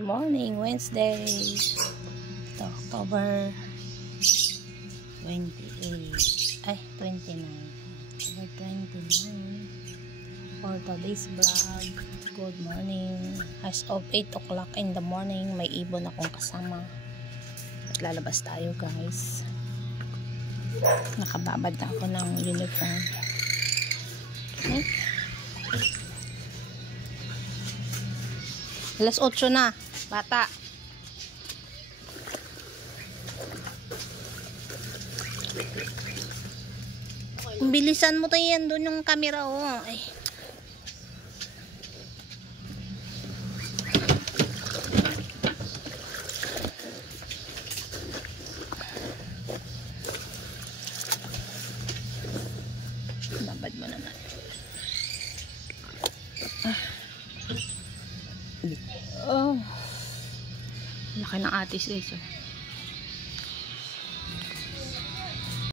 Good morning, Wednesday. Ito, October 28. Ay, 29. October 29. For today's vlog. Good morning. As of 8 o'clock in the morning, may ibon akong kasama. At lalabas tayo, guys. Nakababad na ako ng uniform. Okay. Alas 8 na, bata. Bilisan mo tayo yan, doon yung camera, oh. Ay. Babad mo naman. Oh, laki ng atis, guys. Oh.